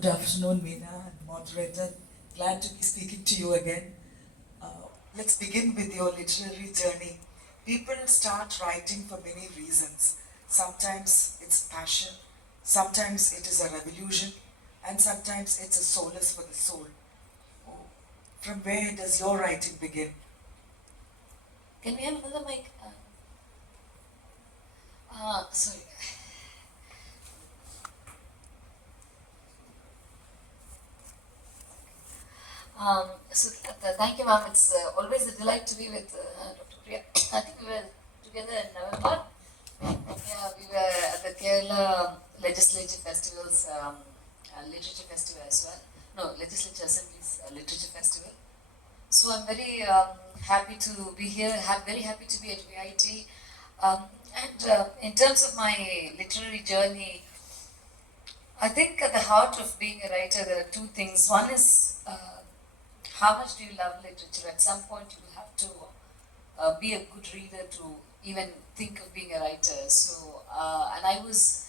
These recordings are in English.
Good afternoon, Meena and moderator. Glad to be speaking to you again. Let's begin with your literary journey. People start writing for many reasons. Sometimes it's passion, sometimes it is a revolution, and sometimes it's a solace for the soul. From where does your writing begin? Can we have another mic? Sorry. Thank you, ma'am. It's always a delight to be with Dr. Priya. I think we were together in November. Yeah, we were at the Kerala Legislative Festival's Literature Festival as well. No, Legislature Assembly's Literature Festival. So I'm very happy to be here. Very happy to be at VIT. In terms of my literary journey, I think at the heart of being a writer, there are two things. One is how much do you love literature? At some point, you will have to be a good reader to even think of being a writer. So, and I was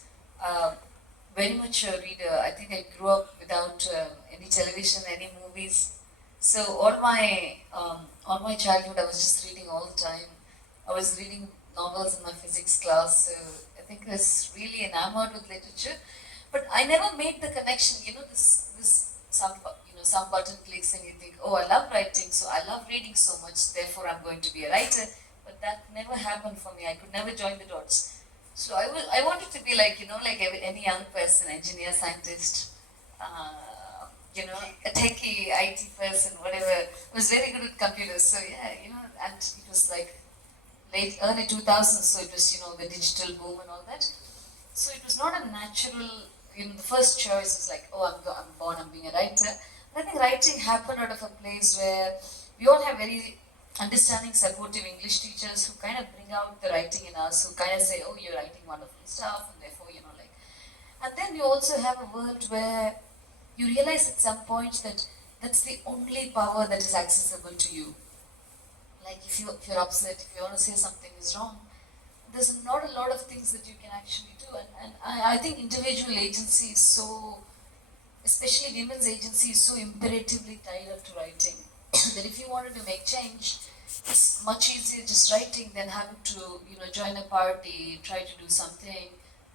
very much a reader. I think I grew up without any television, any movies. So all my childhood, I was just reading all the time. I was reading novels in my physics class. So I think I was really enamored with literature. But I never made the connection. This some button clicks and you think, oh, I love writing, so I love reading so much. Therefore, I'm going to be a writer. But that never happened for me. I could never join the dots. So I wanted to be like any young person, engineer, scientist, a techie, IT person, whatever. I was very good at computers. So yeah, and it was like early 2000s. So it was the digital boom and all that. So it was not a natural. The first choice was like, oh, I'm born, I'm being a writer. And I think writing happened out of a place where we all have very understanding, supportive English teachers who kind of bring out the writing in us, who kind of say, oh, you're writing wonderful stuff, and therefore, And then you also have a world where you realize at some point that that's the only power that is accessible to you. Like if you're upset, if you want to say something is wrong, there's not a lot of things that you can actually do. And I think individual agency is so, especially women's agency is so imperatively tied up to writing that if you wanted to make change, it's much easier just writing than having to, join a party, try to do something,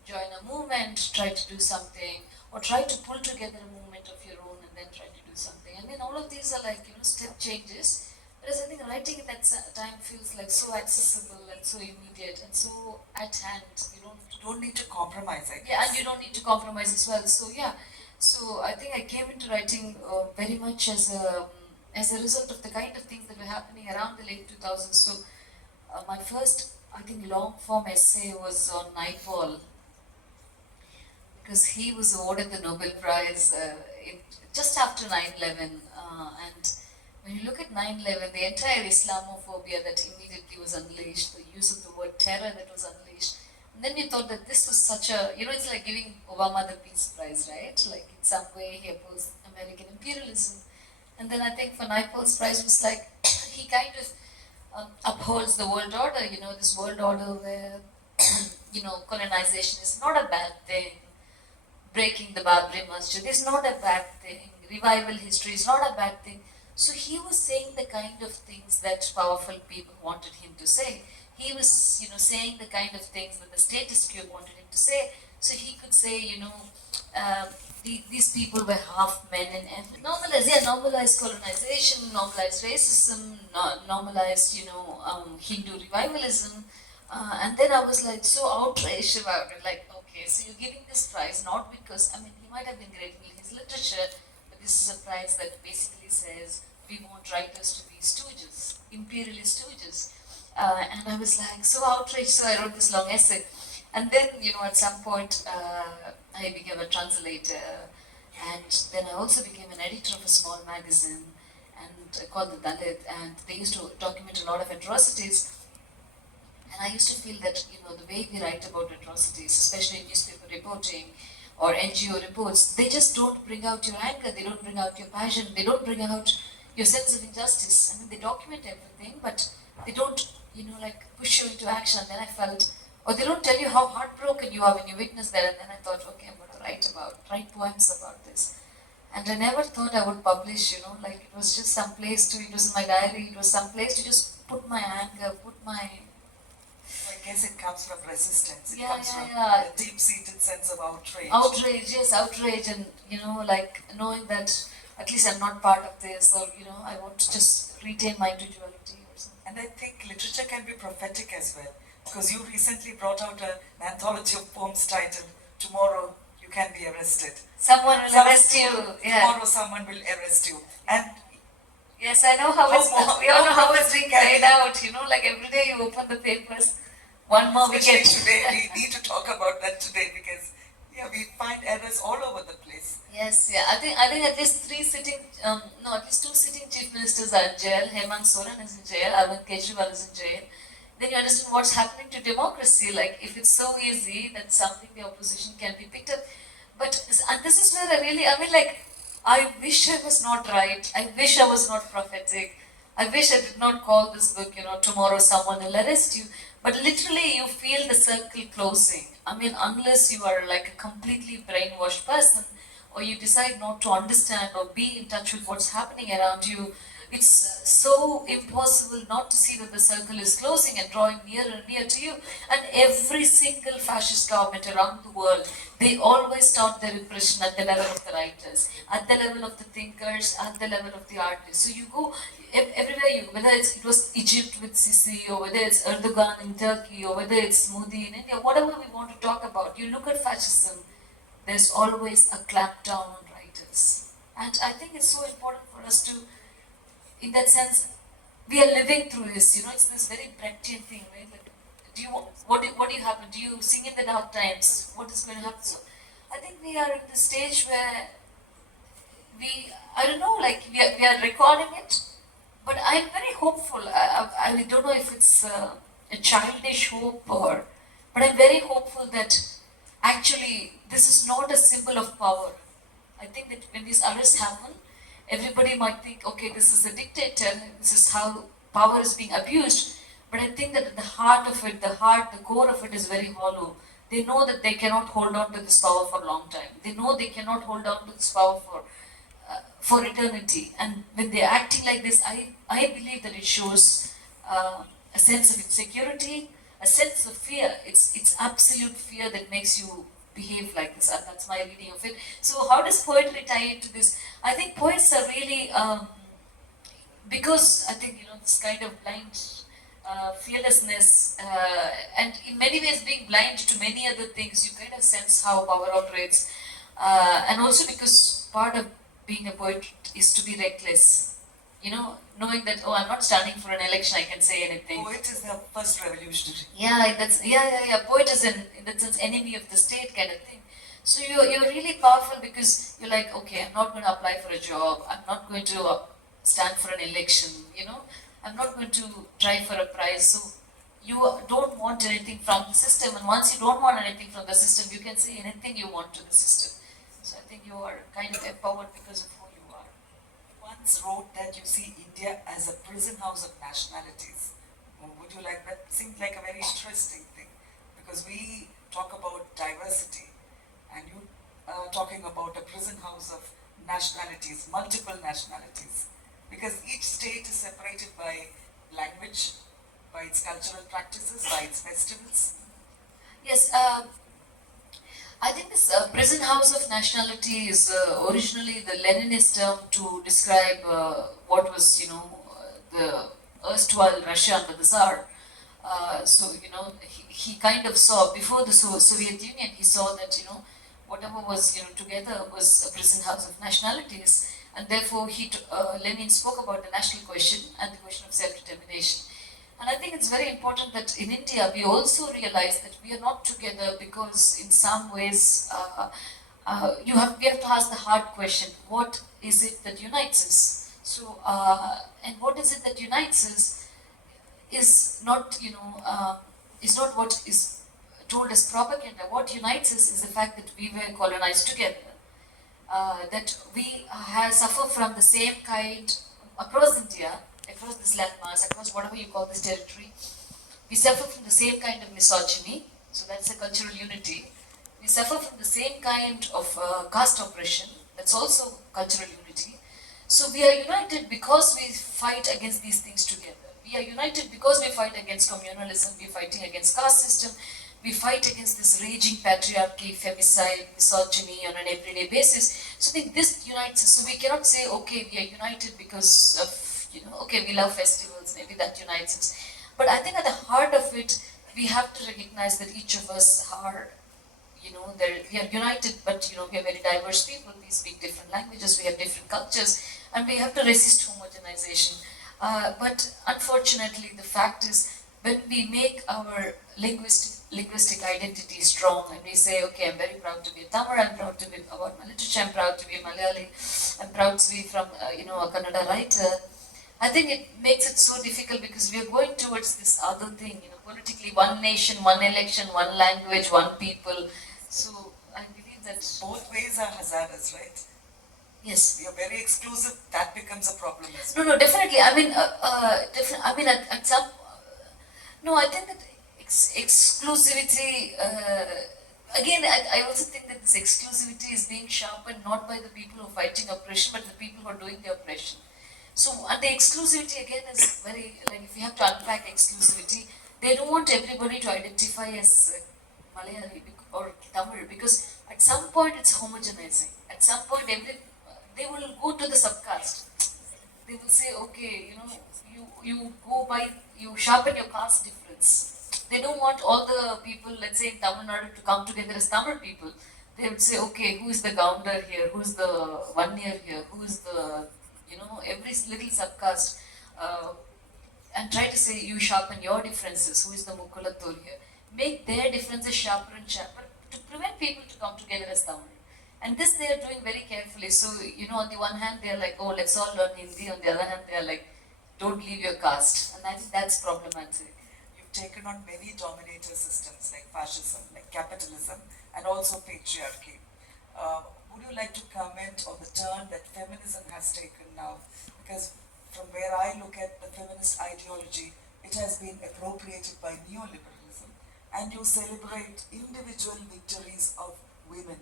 join a movement, try to do something, or try to pull together a movement of your own and then try to do something. I mean, all of these are like, step changes. Whereas I think writing at that time feels like so accessible and so immediate and so at hand. You don't need to compromise, I guess. Yeah, and you don't need to compromise as well. So yeah, so I think I came into writing very much as a result of the kind of things that were happening around the late 2000s. So my first, I think, long form essay was on Naipaul, because he was awarded the Nobel Prize just after 9/11, and when you look at 9/11, the entire Islamophobia that immediately was unleashed, the use of the word terror that was unleashed, and then you thought that this was such a, it's like giving Obama the Peace Prize, right? Like in some way he opposed American imperialism. And then I think for Naipaul's Prize was like, he kind of upholds the world order, this world order where, colonization is not a bad thing, breaking the Babri Masjid is not a bad thing, revival history is not a bad thing. So he was saying the kind of things that powerful people wanted him to say. He was, saying the kind of things that the status quo wanted him to say. So he could say, these people were half men and normalized colonization, normalized racism, normalized, Hindu revivalism. And then I was like so outraged about it, like, okay, so you're giving this prize not because, he might have been great in his literature, but this is a prize that basically says we want writers to be stooges, imperialist stooges. And I was like so outraged, so I wrote this long essay. And then, at some point, I became a translator, and then I also became an editor of a small magazine and called the Dalit, and they used to document a lot of atrocities. And I used to feel that, the way we write about atrocities, especially in newspaper reporting or NGO reports, they just don't bring out your anger, they don't bring out your passion, they don't bring out your sense of injustice. They document everything, but they don't, push you into action. And then I felt, or they don't tell you how heartbroken you are when you witness that. And then I thought, okay, I'm going to write poems about this. And I never thought I would publish, like it was just some place to, it was in my diary, it was some place to just put my anger, put my... I guess it comes from resistance. It Yeah, comes yeah, from yeah. a deep-seated sense of outrage. Outrage, yes, outrage, and like knowing that at least I'm not part of this, or I want to just retain my individuality or something. And I think literature can be prophetic as well, because you recently brought out an anthology of poems titled "Tomorrow You Can Be Arrested." Someone will arrest you. Yeah. Tomorrow someone will arrest you. And Yes, I know how it's. We all know how it's being can played it- out. Like every day you open the papers, one more especially wicket. today, we need to talk about that today because we find errors all over the place. Yes, yeah. I think at least at least two sitting chief ministers are in jail. Hemant Soren is in jail. Arvind Kejriwal is in jail. Then you understand what's happening to democracy. Like if it's so easy that something the opposition can be picked up, and this is where I wish I was not right. I wish I was not prophetic. I wish I did not call this book, tomorrow someone will arrest you. But literally, you feel the circle closing. I mean, unless you are like a completely brainwashed person, or you decide not to understand or be in touch with what's happening around you, it's so impossible not to see that the circle is closing and drawing nearer and near to you. And every single fascist government around the world, they always start their repression at the level of the writers, at the level of the thinkers, at the level of the artists. So you go everywhere, whether it was Egypt with Sisi, or whether it's Erdogan in Turkey, or whether it's Modi in India, whatever we want to talk about, you look at fascism, there's always a clampdown on writers. And I think it's so important for us to, in that sense, we are living through this. It's this very Brechtian thing, right? Like, what do you happen? Do you sing in the dark times? What is going to happen? So, I think we are in the stage where I don't know, like we are recording it, but I'm very hopeful. I don't know if it's a childish hope but I'm very hopeful that actually this is not a symbol of power. I think that when these arrests happen, everybody might think, okay, this is a dictator, this is how power is being abused. But I think that at the heart of it, the core of it is very hollow. They know that they cannot hold on to this power for a long time. They know they cannot hold on to this power for eternity. And when they're acting like this, I believe that it shows a sense of insecurity, a sense of fear. It's absolute fear that makes you behave like this, and that's my reading of it. So how does poetry tie into this? I think poets are really, because I think, this kind of blind fearlessness, and in many ways being blind to many other things, you kind of sense how power operates. And also because part of being a poet is to be reckless. Knowing that, oh, I'm not standing for an election, I can say anything. Poet is the first revolutionary. Yeah. Poet is in that sense enemy of the state kind of thing. So you're really powerful because you're like, okay, I'm not going to apply for a job. I'm not going to stand for an election. I'm not going to try for a prize. So you don't want anything from the system, and once you don't want anything from the system, you can say anything you want to the system. So I think you are kind of empowered because of who you are. Once wrote that you see India as a prison house of nationalities. Would you like that? Seemed like a very interesting thing because we talk about diversity and you are talking about a prison house of nationalities, multiple nationalities, because each state is separated by language, by its cultural practices, by its festivals. Yes, I think this prison house of nationality is originally the Leninist term to describe what was, the erstwhile Russia under the Tsar. So, he kind of saw, before the Soviet Union, he saw that, whatever was, together was a prison house of nationalities. And therefore, Lenin spoke about the national question and the question of self-determination. And I think it's very important that in India we also realize that we are not together because in some ways we have to ask the hard question: what is it that unites us? So and what is it that unites us is not is not what is told as propaganda. What unites us is the fact that we were colonized together, that we suffer from the same kind across India, across this landmass, across whatever you call this territory. We suffer from the same kind of misogyny, so that's a cultural unity. We suffer from the same kind of caste oppression, That's also cultural unity. So we are united because we fight against these things together. We are united because we fight against communalism, we're fighting against caste system, we fight against this raging patriarchy, femicide, misogyny on an everyday basis. So I think this unites us. So we cannot say, okay, we are united because of, okay, we love festivals, maybe that unites us. But I think at the heart of it, we have to recognize that each of us are, we are united, but we are very diverse people. We speak different languages, we have different cultures, and we have to resist homogenization. But unfortunately, the fact is, when we make our linguistic identity strong, and we say, okay, I'm very proud to be a Tamil, I'm proud to be about my literature, I'm proud to be a Malayali, I'm proud to be from, a Kannada writer. I think it makes it so difficult because we are going towards this other thing, politically, one nation, one election, one language, one people. So I believe that both ways are hazardous, right? Yes. We are very exclusive. That becomes a problem as well. No, definitely. I mean, at some. No, I think that exclusivity. Again, I also think that this exclusivity is being sharpened not by the people who are fighting oppression, but the people who are doing the oppression. So, and the exclusivity again is very, like, if you have to unpack exclusivity, they don't want everybody to identify as Malayali or Tamil because at some point it's homogenizing. At some point, they will go to the subcaste. They will say, okay, you go by, you sharpen your caste difference. They don't want all the people, let's say in Tamil Nadu, to come together as Tamil people. They would say, okay, who is the Gounder here? Who is the one year here? Who is the, every little subcaste. And try to say, you sharpen your differences. Who is the Mukulatur here? Make their differences sharper and sharper to prevent people to come together as Tamil. And this they are doing very carefully. So, on the one hand, they are like, oh, let's all learn Hindi. On the other hand, they are like, don't leave your caste. And I think that's problematic. You've taken on many dominator systems like fascism, like capitalism, and also patriarchy. Would you like to comment on the turn that feminism has taken now? Because from where I look at the feminist ideology, it has been appropriated by neoliberalism. And you celebrate individual victories of women.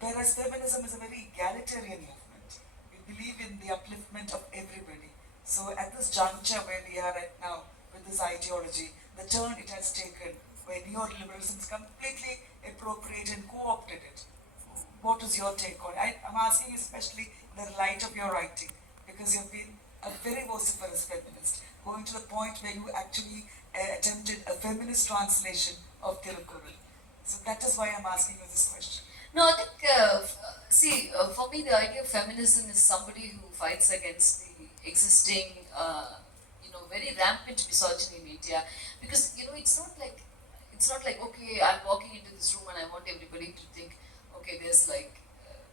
Whereas feminism is a very egalitarian movement. We believe in the upliftment of everybody. So at this juncture where we are at now with this ideology, the turn it has taken, where neoliberalism is completely appropriated and co-opted it. What is your take on it? I'm asking especially in the light of your writing, because you've been a very vociferous feminist, going to the point where you actually attempted a feminist translation of Tirukkural. So that is why I'm asking you this question. No, I think, for me, the idea of feminism is somebody who fights against the existing, very rampant misogyny in India. Because, it's not like, okay, I'm walking into this room and I want everybody to think, okay, there's like,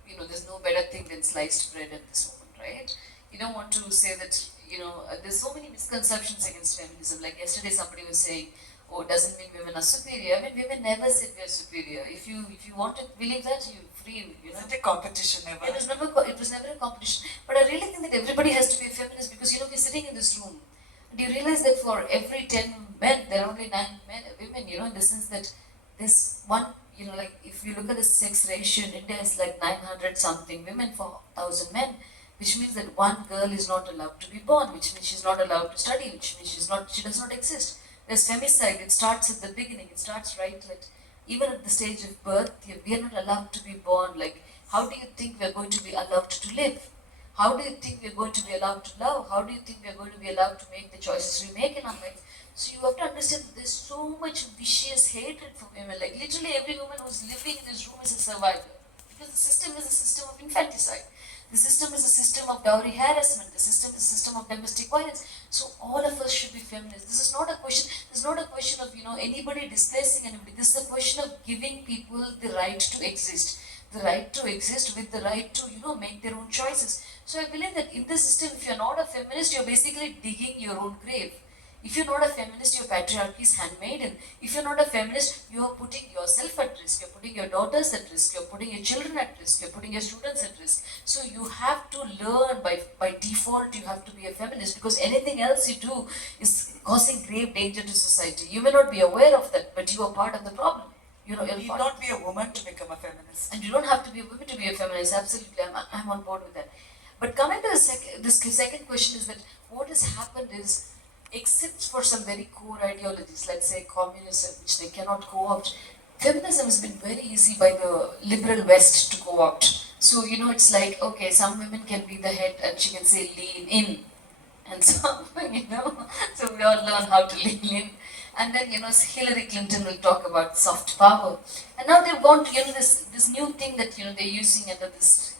there's no better thing than sliced bread at this moment, right? You don't want to say that, there's so many misconceptions against feminism. Like yesterday somebody was saying, oh, it doesn't mean women are superior. I mean, women never said we are superior. If you want to believe that, you're free. Isn't it a competition ever? It was never a competition. But I really think that everybody has to be a feminist because, we're sitting in this room. And you realize that for every 10 men, there are only 9 women, in the sense that there's one, like if you look at the sex ratio in India, it's like 900 something women for 1,000 men. Which means that one girl is not allowed to be born, which means she's not allowed to study, which means she does not exist. There's femicide, it starts at the beginning, it starts right at, even at the stage of birth, we are not allowed to be born. Like, how do you think we are going to be allowed to live? How do you think we are going to be allowed to love? How do you think we are going to be allowed to make the choices we make in our life? So you have to understand that there's so much vicious hatred for women. Like literally every woman who's living in this room is a survivor. Because the system is a system of infanticide. The system is a system of dowry harassment. The system is a system of domestic violence. So all of us should be feminists. This is not a question. This is not a question of anybody displacing anybody. This is a question of giving people the right to exist. The right to exist with the right to make their own choices. So I believe that in this system, if you're not a feminist, you're basically digging your own grave. If you're not a feminist, your patriarchy is handmaiden. If you're not a feminist, you're putting yourself at risk. You're putting your daughters at risk. You're putting your children at risk. You're putting your students at risk. So you have to learn by default, you have to be a feminist because anything else you do is causing grave danger to society. You may not be aware of that, but you are part of the problem. You need not be a woman to become a feminist. And you don't have to be a woman to be a feminist. Absolutely, I'm on board with that. But coming to this second question is that what has happened is, except for some very core ideologies, let's say communism, which they cannot co-opt, feminism has been very easy by the liberal West to co-opt. So, it's like, okay, some women can be the head and she can say lean in. And so, so we all learn how to lean in. And then, Hillary Clinton will talk about soft power. And now they've gone to, this new thing that, they're using under this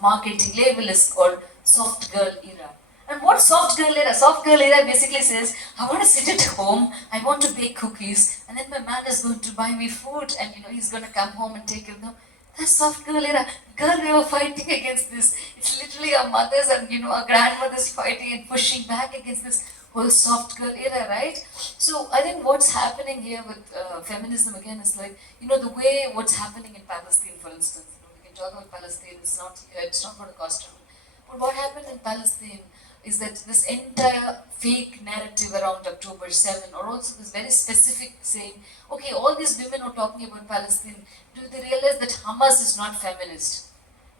marketing label is called soft girl era. And what soft girl era? Soft girl era basically says, I want to sit at home, I want to bake cookies, and then my man is going to buy me food, and he's going to come home and take it. No, that's soft girl era. Girl, we were fighting against this. It's literally our mothers and our grandmothers fighting and pushing back against this whole soft girl era, right? So I think what's happening here with feminism again is like, the way what's happening in Palestine, for instance. We can talk about Palestine. It's not going to cost trouble. But what happened in Palestine is that this entire fake narrative around October 7, or also this very specific saying, okay, all these women are talking about Palestine, do they realize that Hamas is not feminist?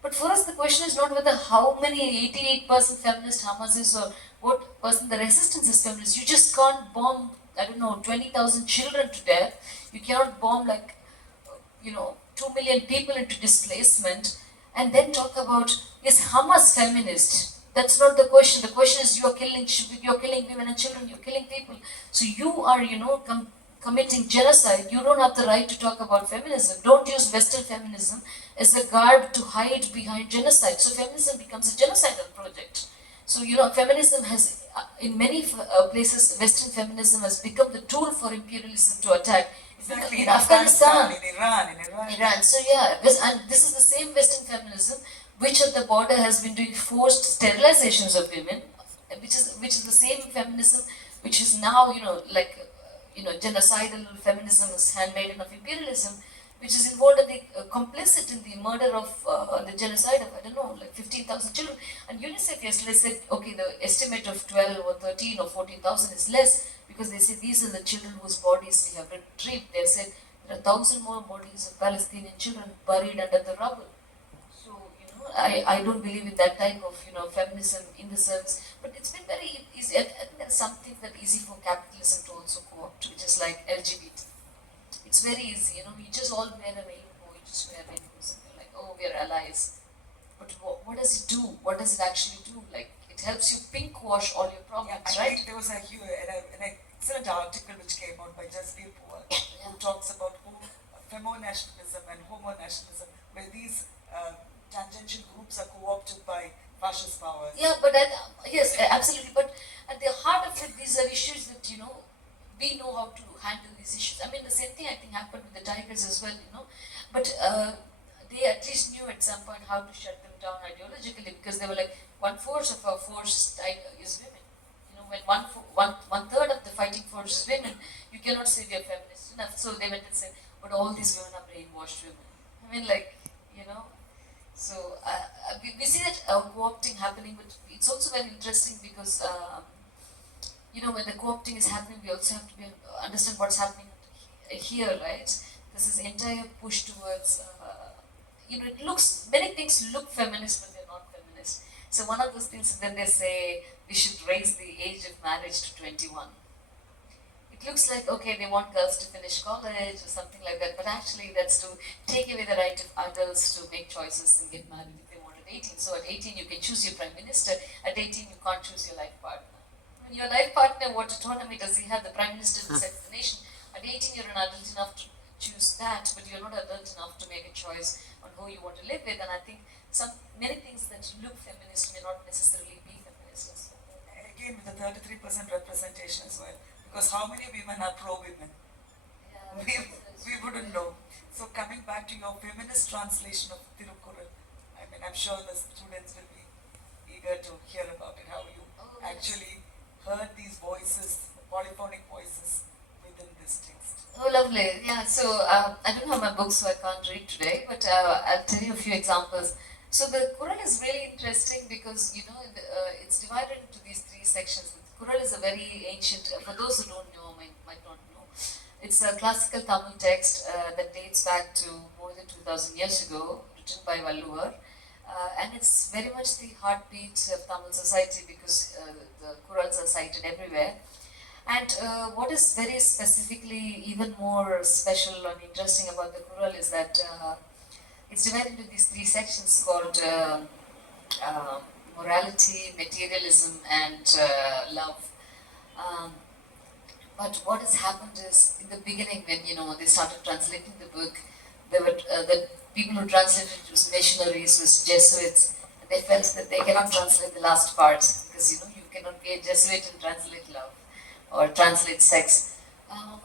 But for us, the question is not whether how many 88% feminist Hamas is or what percent the resistance is feminist. You just can't bomb, 20,000 children to death. You cannot bomb 2 million people into displacement and then talk about, is Hamas feminist? That's not the question. The question is you're killing women and children, you're killing people. So you are, committing genocide. You don't have the right to talk about feminism. Don't use Western feminism as a garb to hide behind genocide. So feminism becomes a genocidal project. So, feminism has, in many places, Western feminism has become the tool for imperialism to attack. Exactly. In Afghanistan, in Iran. So yeah, and this is the same Western feminism which at the border has been doing forced sterilizations of women, which is the same feminism which is now genocidal feminism is handmaiden of imperialism, which is involved in the complicit in the murder of the genocide of 15,000 children. And UNICEF yesterday said, okay, the estimate of 12 or 13 or 14,000 is less because they say these are the children whose bodies we have retrieved. They said there are 1,000 more bodies of Palestinian children buried under the rubble. I don't believe in that type of feminism in the service, but it's been very easy. I think there's something that easy for capitalism to also co-opt, which is like LGBT. It's very easy, we just all wear a rainbow, you just wear rainbows, and you're like, oh, we're allies. But what does it do? What does it actually do? Like, it helps you pink wash all your problems, I right? think there was an excellent article which came out by Gypsy Goddess who talks about femo-nationalism and homo-nationalism, where these tangential groups are co-opted by fascist powers. Yeah, but yes, absolutely. But at the heart of it, these are issues that we know how to handle these issues. I mean, the same thing I think happened with the Tigers as well, But they at least knew at some point how to shut them down ideologically because they were like, one fourth of our force is women. When one third of the fighting force is women, you cannot say we are feminist enough. So they went and said, but all these women are brainwashed women. I mean, So we see that co-opting happening, but it's also very interesting because when the co-opting is happening, we also have to understand what's happening here, right? This is entire push towards many things look feminist, but they're not feminist. So one of those things, then they say we should raise the age of marriage to 21. It looks like, okay, they want girls to finish college or something like that, but actually that's to take away the right of adults to make choices and get married if they want at 18. So at 18 you can choose your prime minister, at 18 you can't choose your life partner. When your life partner, what autonomy does he have? The prime minister decides the nation. At 18 you're an adult enough to choose that, but you're not adult enough to make a choice on who you want to live with. And I think many things that look feminist may not necessarily be feminist. Again, with the 33% representation as well. Because how many women are pro-women? Yeah, we wouldn't know. So coming back to your feminist translation of Tirukkural, I mean, I'm sure the students will be eager to hear about it, how you actually heard these voices, polyphonic voices within this text. Oh, lovely. Yeah, so I don't have my book, so I can't read today, but I'll tell you a few examples. So the Quran is really interesting because, it's divided into these three sections. Quran is a very ancient, for those who don't know, might not know, It's a classical Tamil text that dates back to more than 2000 years ago, written by Valluvar. And it's very much the heartbeat of Tamil society because the Qurans are cited everywhere. And what is very specifically even more special and interesting about the Quran is that it's divided into these three sections called uh, morality, materialism, and love. Um, but what has happened is, in the beginning, when they started translating the book, there were the people who translated it was missionaries, was Jesuits, and they felt that they cannot translate the last part because you cannot be a Jesuit and translate love or translate sex.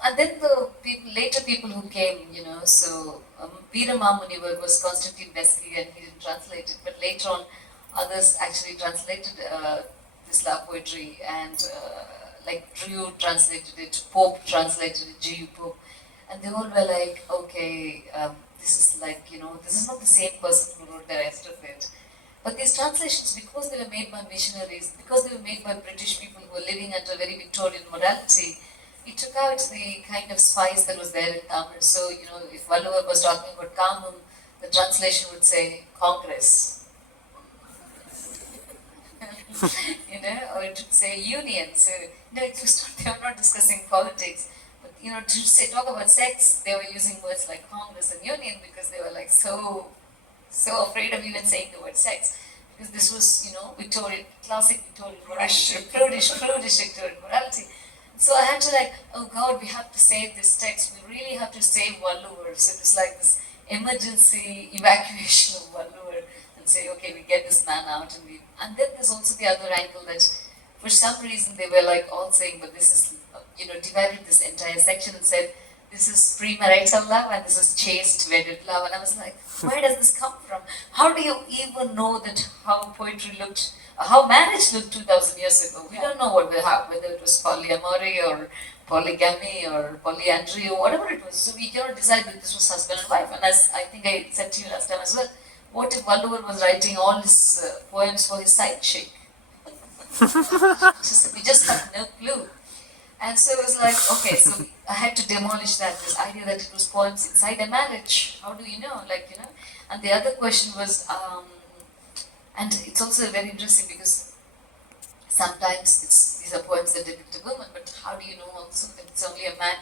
And then the later people who came, so Veera Munivar was Constantine Vesky and he didn't translate it, but later on others actually translated this love poetry and like Drew translated it, Pope translated it, G.U. Pope, and they all were like, okay, this is like, this is not the same person who wrote the rest of it. But these translations, because they were made by missionaries, because they were made by British people who were living under very Victorian morality, it took out the kind of spice that was there in Tamil. So, if Valluvar was talking about Kamam, the translation would say Congress. Or it would say union. So, it was not, they were not discussing politics. But, to talk about sex, they were using words like Congress and union because they were like so afraid of even saying the word sex. Because this was, Victorian, classic Victorian morality, prudish Victorian morality. So I had to oh God, we have to save this text. We really have to save Valluvar. So it was like this emergency evacuation of Valluvar and say, okay, we get this man out and then there's also the other angle that for some reason they were all saying, but this is, divided this entire section and said, this is premarital love and this is chaste wedded love. And I was like, where does this come from? How do you even know that how poetry looked, how marriage looked 2000 years ago? We don't know whether it was polyamory or polygamy or polyandry or whatever it was. So we cannot decide that this was husband and wife. And as I think I said to you last time as well, what if Valluvar was writing all his poems for his side chick? We just have no clue. And so it was like, okay, so I had to demolish this idea that it was poems inside a marriage. How do you know? And the other question was, and it's also very interesting because sometimes these are poems that depict a woman, but how do you know also that it's only a man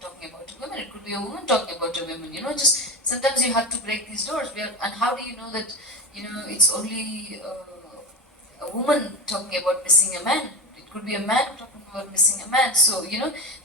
talking about a woman? It could be a woman talking about a woman, just sometimes you have to break these doors. And how do you know that, it's only a woman talking about missing a man? It could be a man talking about missing a man. So,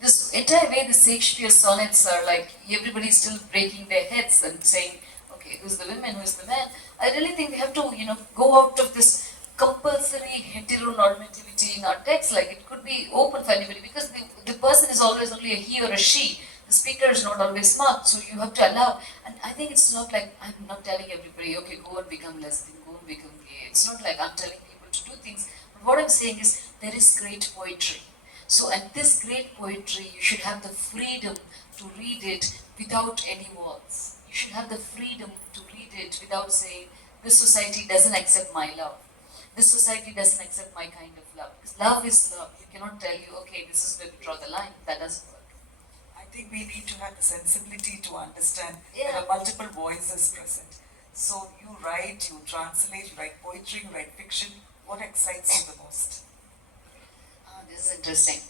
this entire way the Shakespeare sonnets are everybody's still breaking their heads and saying, okay, who's the woman, who's the man? I really think we have to, go out of this compulsory heteronormativity in our text. It could be open for anybody because the person is always only a he or a she. The speaker is not always smart, so you have to allow. And I think it's not like I'm not telling everybody, okay, go and become lesbian, go and become gay. It's not like I'm telling people to do things. But what I'm saying is there is great poetry. So at this great poetry, you should have the freedom to read it without any walls. You should have the freedom to read it without saying, this society doesn't accept my love. This society doesn't accept my kind of love. Because love is love. You cannot tell you, okay, this is where we draw the line. That doesn't work. I think we need to have the sensibility to understand there are multiple voices present. So you write, you translate, you write poetry, you write fiction. What excites you the most? This is interesting.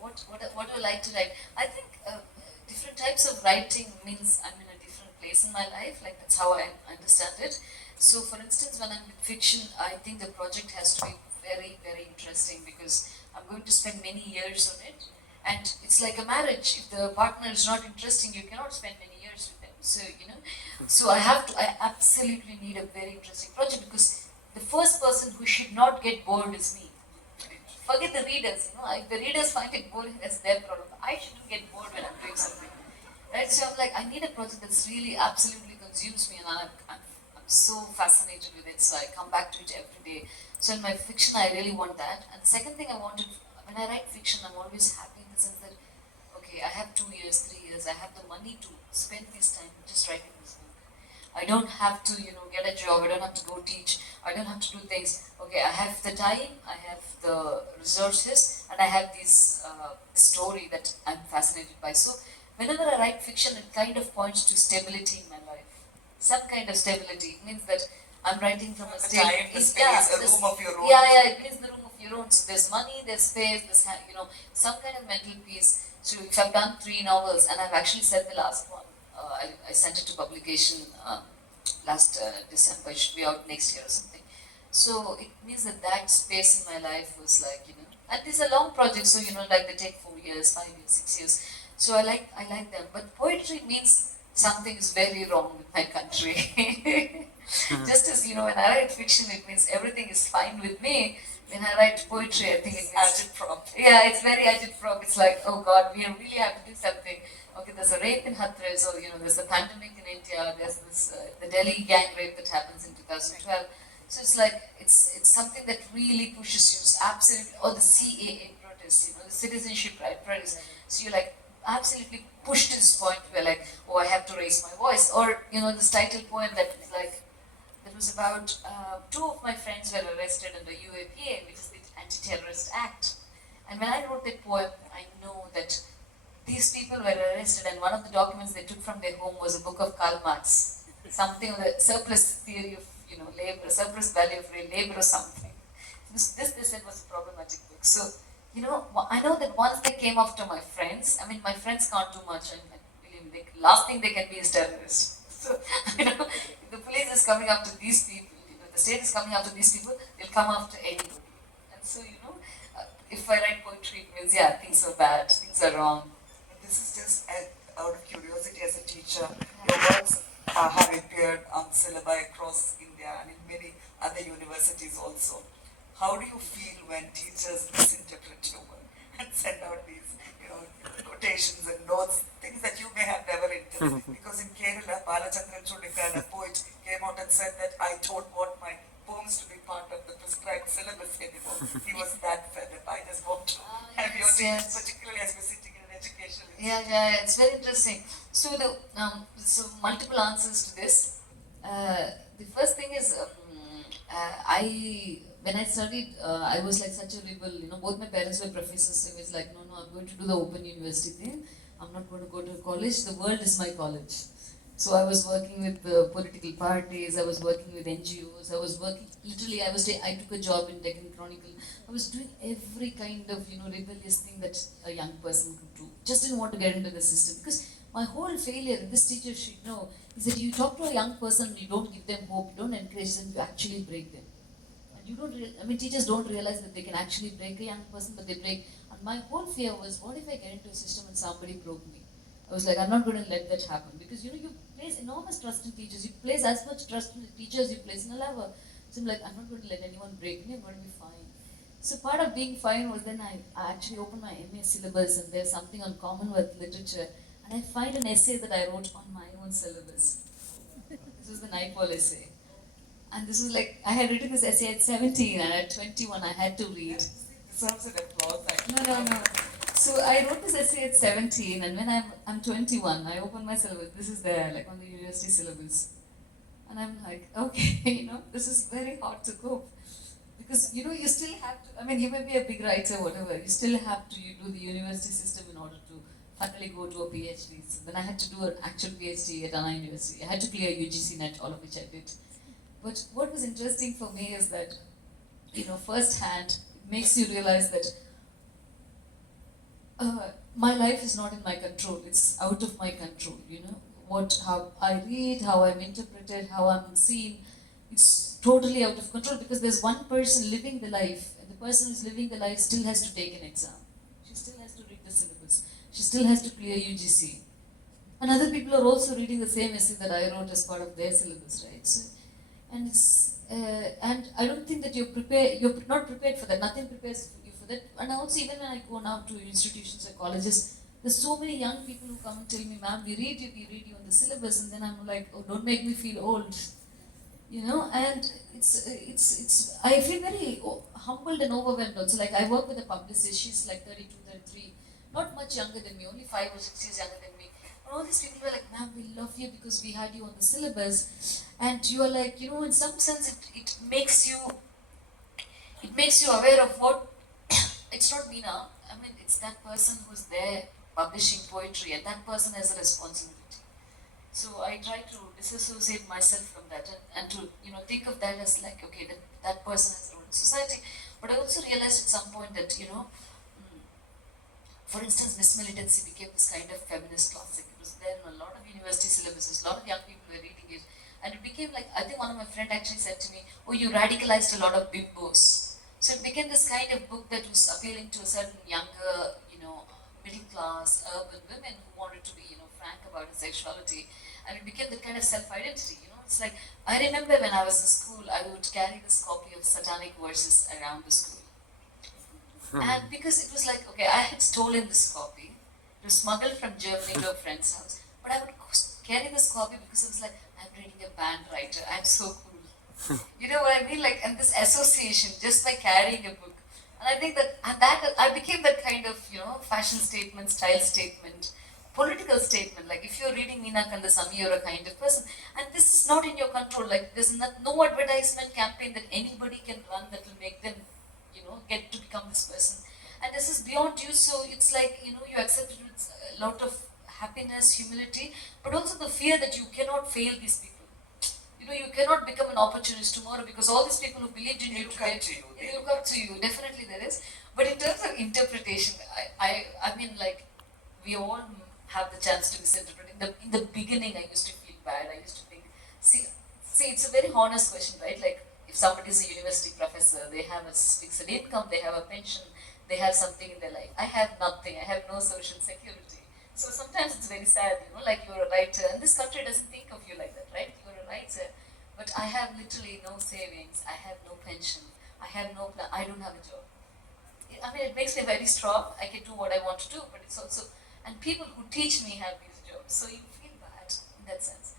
What do I like to write? I think different types of writing means I'm in a different place in my life. That's how I understand it. So, for instance, when I'm with fiction, I think the project has to be very, very interesting because I'm going to spend many years on it. And it's like a marriage. If the partner is not interesting, you cannot spend many years with them. So, so I absolutely need a very interesting project because the first person who should not get bored is me. Forget the readers, if the readers find it boring, that's their problem. I shouldn't get bored when I'm doing something. Right? So I'm I need a project that's really absolutely consumes me and I'm so fascinated with it, so I come back to it every day. So in my fiction, I really want that. And the second thing I wanted, when I write fiction, I'm always happy in the sense that, okay, I have 2 years, 3 years, I have the money to spend this time just writing this book. I don't have to, get a job. I don't have to go teach. I don't have to do things. Okay, I have the time, I have the resources, and I have this story that I'm fascinated by. So whenever I write fiction, it kind of points to stability in my life. Some kind of stability. It means that I'm writing from a time, the space, a room of your own. Yeah, it means the room of your own. So there's money, there's space, there's some kind of mental peace. So if I've done 3 novels, and I've actually said the last one, I sent it to publication last December. It should be out next year or something. So it means that space in my life was like, and these are long projects, so like they take 4 years, 5 years, 6 years. So I like them. But poetry means something is very wrong with my country. Just as when I write fiction, it means everything is fine with me. When I write poetry, I think it means agit-prop. Yeah, it's very agit-prop. It's like, oh God, we really have to do something. Okay, there's a rape in Hathras, or there's a pandemic in India. There's this the Delhi gang rape that happens in 2012. So it's like it's something that really pushes you. It's absolutely, or the CAA protests, the citizenship right protests. So you're like absolutely pushed to this point where like, oh, I have to raise my voice. Or this title poem that is like. It was about 2 of my friends were arrested under UAPA, which is the Anti-Terrorist Act. And when I wrote that poem, I know that these people were arrested, and one of the documents they took from their home was a book of Karl Marx, something on the surplus theory of labor, surplus value of labor or something. This they said was a problematic book. So I know that once they came after my friends, I mean my friends can't do much, and believe me, the last thing they can be is terrorists. So the police is coming after these people, the state is coming after these people, they'll come after anybody. And so, if I write poetry, it means, yeah, things are bad, things are wrong. This is just out of curiosity as a teacher. Your works have appeared on syllabi across India and in many other universities also. How do you feel when teachers misinterpret your work and send out these, quotations and notes, things that you may have never intended? Because in Kerala, Balachandran Chudikar, a poet, came out and said that I don't want my poems to be part of the prescribed syllabus anymore. He was that fed up. I just want to have your teachers, particularly as we're sitting in an educational institution. Yeah, it's very interesting. So so multiple answers to this. The first thing is, when I studied, I was like such a rebel. Both my parents were professors. So it was like, no, I'm going to do the Open University thing. I'm not going to go to college. The world is my college. So I was working with the political parties. I was working with NGOs. I was working literally. I took a job in Deccan Chronicle. I was doing every kind of rebellious thing that a young person could do. Just didn't want to get into the system because my whole failure, this teacher should know, is that you talk to a young person, you don't give them hope, you don't encourage them, you actually break them. And teachers don't realize that they can actually break a young person, but they break. And my whole fear was, what if I get into a system and somebody broke me? I was like, I'm not going to let that happen because you place enormous trust in teachers. You place as much trust in the teachers you place in a lover. So I'm like, I'm not going to let anyone break me. I'm going to be fine. So part of being fine was then I actually opened my MA syllabus and there's something on Commonwealth literature, and I find an essay that I wrote on my own syllabus. This was the Naipaul essay. And this was like, I had written this essay at 17 and at 21 I had to read. Deserves an applause, actually. No. So I wrote this essay at 17, and when I'm 21, I open my syllabus. This is there, like on the university syllabus. And I'm like, okay, this is very hard to cope. Because, you still have to, you may be a big writer, whatever, you still have to do the university system in order to finally go to a PhD. So then I had to do an actual PhD at Anna University. I had to clear UGC net, all of which I did. But what was interesting for me is that, firsthand, it makes you realize that my life is not in my control. It's out of my control. How I read, how I'm interpreted, how I'm seen. It's totally out of control because there's one person living the life, and the person who's living the life still has to take an exam. She still has to read the syllabus. She still has to clear UGC. And other people are also reading the same essay that I wrote as part of their syllabus, right? So, and I don't think that you're not prepared for that. Nothing prepares you for that. And also, even when I go now to institutions or colleges, there's so many young people who come and tell me, ma'am, we read you on the syllabus, and then I'm like, oh, don't make me feel old. And it's I feel very humbled and overwhelmed also. Like I work with a publicist, she's like 32, 33, not much younger than me, only 5 or 6 years younger than me. And all these people were like, ma'am, we love you because we had you on the syllabus. And you are like, in some sense it makes you aware of what, it's not Meena, I mean, it's that person who's there publishing poetry, and that person has a responsibility. So I try to disassociate myself from that, and to think of that as like, okay, that person has a role in society. But I also realized at some point that for instance, Ms Militancy became this kind of feminist classic. It was there in a lot of university syllabuses. A lot of young people were reading it, and it became like, I think one of my friends actually said to me, "Oh, you radicalized a lot of bimbos." So it became this kind of book that was appealing to a certain younger, middle class, urban women who wanted to be, frank about their sexuality, and it became the kind of self-identity. It's like, I remember when I was in school, I would carry this copy of satanic verses around the school. And because it was like, okay, I had stolen this copy, it was smuggled from Germany to a friend's house, but I would carry this copy because I was like, I'm reading a band writer, I'm so cool. You know what I mean? Like, and this association just by carrying a book. And I think that I became that kind of, fashion statement, style statement, political statement. Like, if you're reading Meena Kandasamy, you're a kind of person. And this is not in your control. Like, there's no advertisement campaign that anybody can run that will make them, get to become this person. And this is beyond you. So it's like, you accept it with a lot of happiness, humility, but also the fear that you cannot fail these people. You cannot become an opportunist tomorrow because all these people who believed in you today, they look up to you. Definitely there is. But in terms of interpretation, I mean, like, we all have the chance to misinterpret. In the beginning, I used to feel bad. I used to think, see, it's a very honest question, right? Like, if somebody is a university professor, they have a fixed income, they have a pension, they have something in their life. I have nothing. I have no social security. So sometimes it's very sad, like you're a writer, and this country doesn't think of you like that, right? You're a writer, but I have literally no savings, I have no pension, I have no plan, I don't have a job. I mean, it makes me very strong, I can do what I want to do, but it's also, and people who teach me have these jobs, so you feel bad in that sense.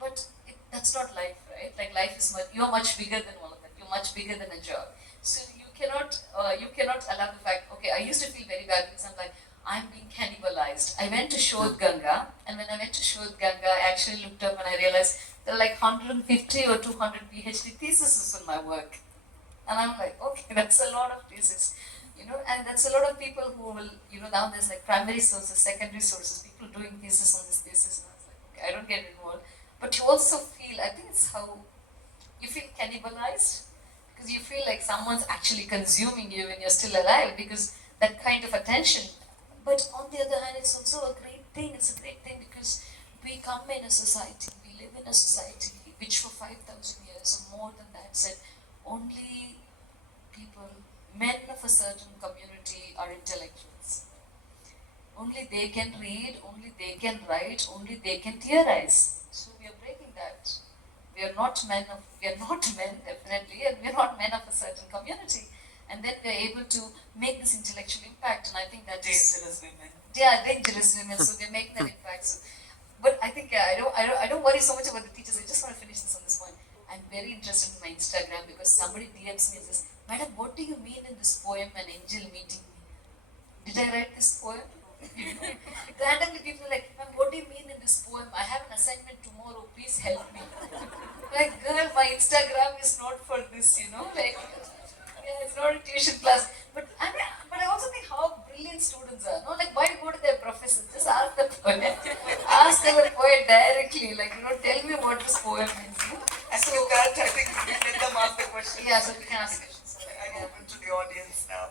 But that's not life, right? Like, life is you're much bigger than all of that, you're much bigger than a job. So you cannot allow the fact, okay, I used to feel very bad because I'm like, I'm being cannibalized. I went to Shodh Ganga, and when I went to Shodh Ganga, I actually looked up and I realized there are like 150 or 200 PhD theses on my work. And I'm like, okay, that's a lot of theses, and that's a lot of people who will, now there's like primary sources, secondary sources, people doing thesis on this thesis. And I was like, okay, I don't get involved. But you also feel, I think it's how you feel cannibalized, because you feel like someone's actually consuming you when you're still alive, because that kind of attention. But on the other hand, it's also a great thing. It's a great thing because we come in a society, we live in a society which for 5,000 years or more than that said only people, men of a certain community are intellectuals. Only they can read, only they can write, only they can theorize. So we are breaking that. We are not men, definitely, and we are not men of a certain community. And then we are able to make this intellectual impact, and I think that dangerous women. Yeah, dangerous women. So we are making that impact. So, but I think I don't worry so much about the teachers. I just want to finish this on this point. I'm very interested in my Instagram because somebody DMs me and says, "Madam, what do you mean in this poem? An angel meeting me? Did I write this poem?" Randomly people are like, "Ma'am, what do you mean in this poem? I have an assignment tomorrow. Please help me." Like, girl, my Instagram is not for this. Like. Yeah, it's not a tuition class. But I also think how brilliant students are. No, like, why go to their professor? Just ask the poet. Ask them a poet directly. Like, tell me what this poem means. And so you can't, I think we let them ask the question. Yeah, so we can ask questions. I'm open to the audience now.